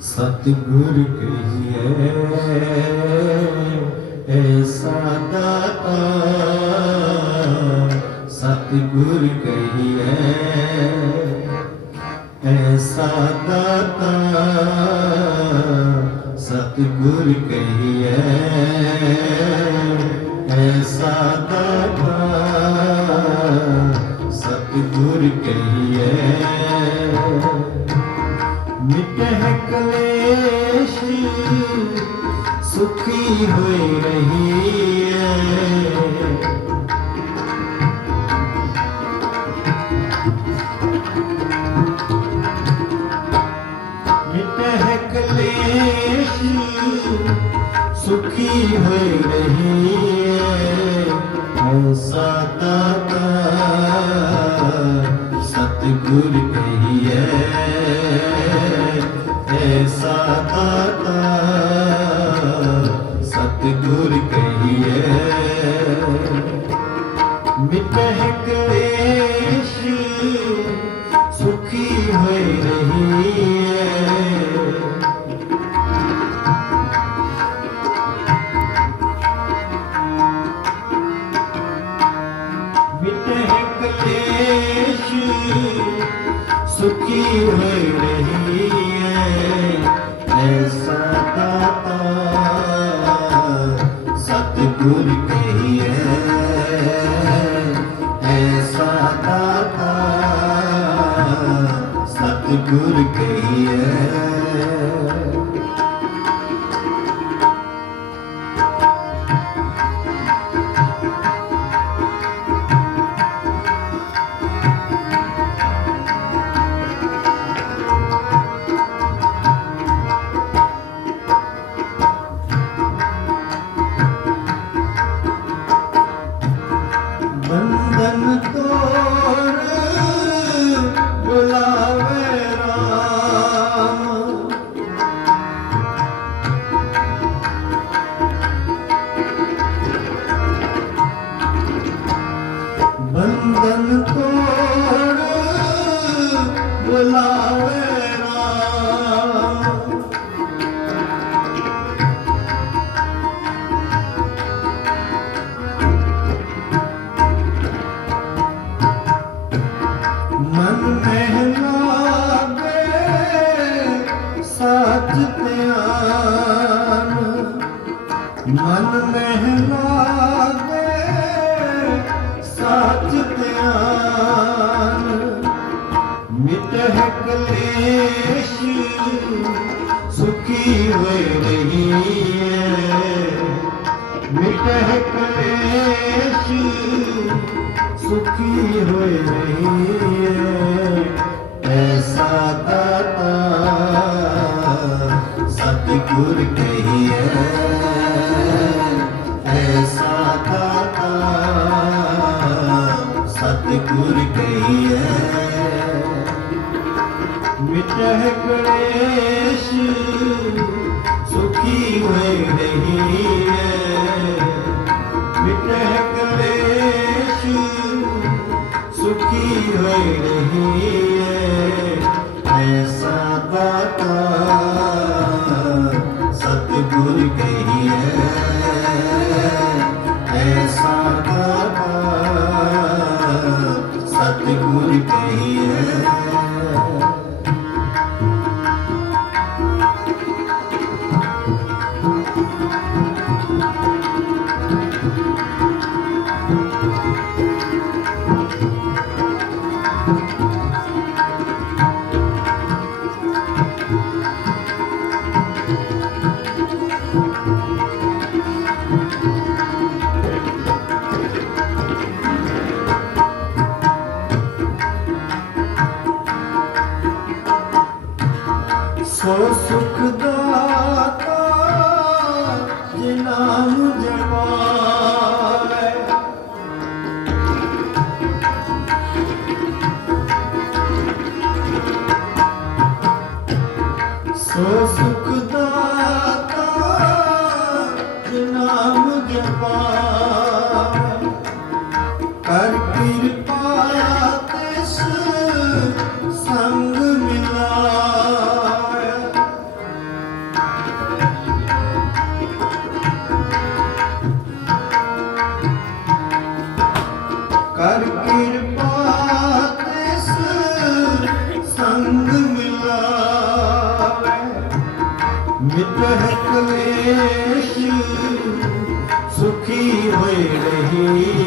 ਸਤਿਗੁਰ ਕਹੀਏ ਐਸਾ ਦਾਤਾ ਸਤਿਗੁਰ ਕਹੀਏ ਐਸਾ ਦਾਤਾ ਸਤਿਗੁਰ ਕਹੀਏ ਗੁਰ ਕਹੀਏ। ਮਿਟਹਿ ਕਲੇਸ਼ੀ ਸੁਖੀ ਹੋਏ tudo isso que Só que dá. রে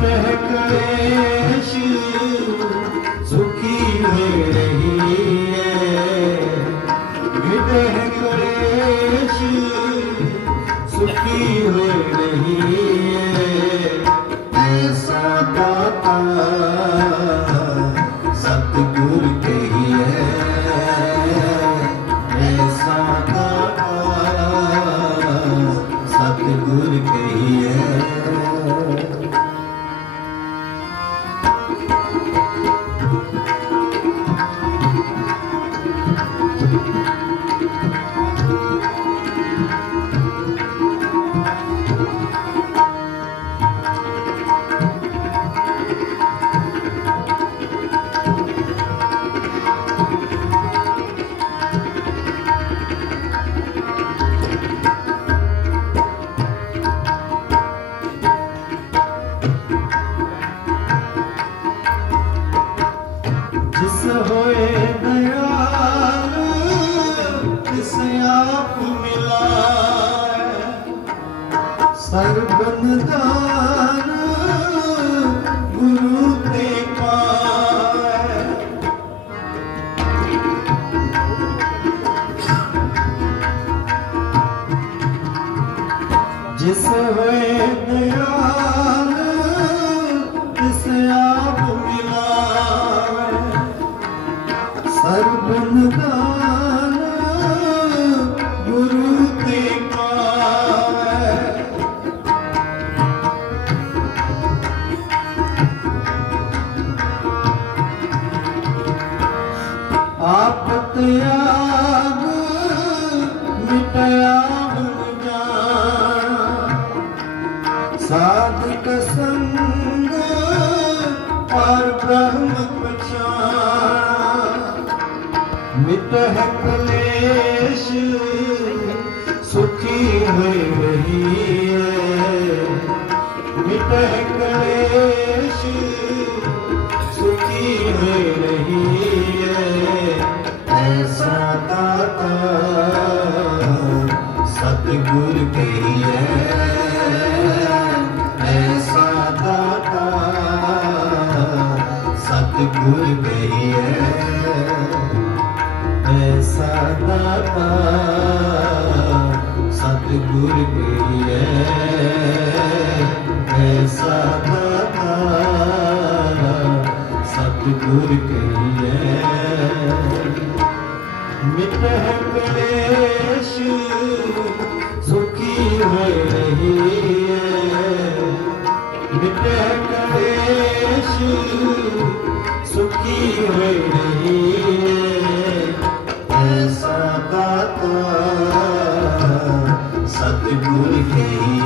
ਕਲੇਸ਼ ਸੁਖੀ ਹੋ ਰਹੀ ਹੈ। ਵਿਦਹ ਕਲੇਸ਼ ਸੁਖੀ ਹੋ ਆਪਤ ਆਗ ਮਿਟਿਆ ਹੁਣ ਜਾਣਾ ਸਾਧਕ ਸੰਗ ਪਰ ਬ੍ਰਹਮ ਪਛਾਣਾ ਮਿਟ ਹੈ ਬਹੁਤ ਕਲੇਸ਼ ਸੁਖੀ ਹੋ ਰਹੀ ਹੈ ਮਿਟੇ ਕਲੇਸ਼ ਸੁਖੀ ਹੋ ਰਹੀ ਹੈ ਐਸਾ ਦਾਤਾ ਸਤਿਗੁਰ ਕੇ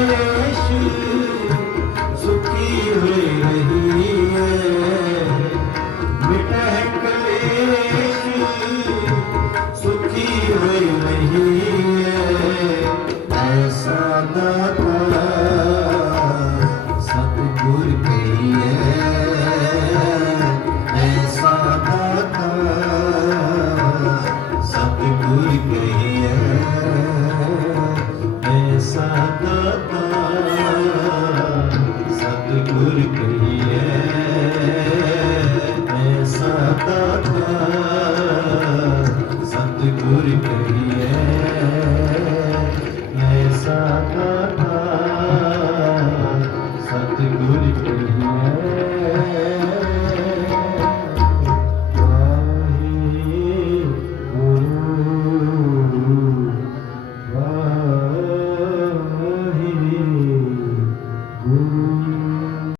ਕਲੇਸ਼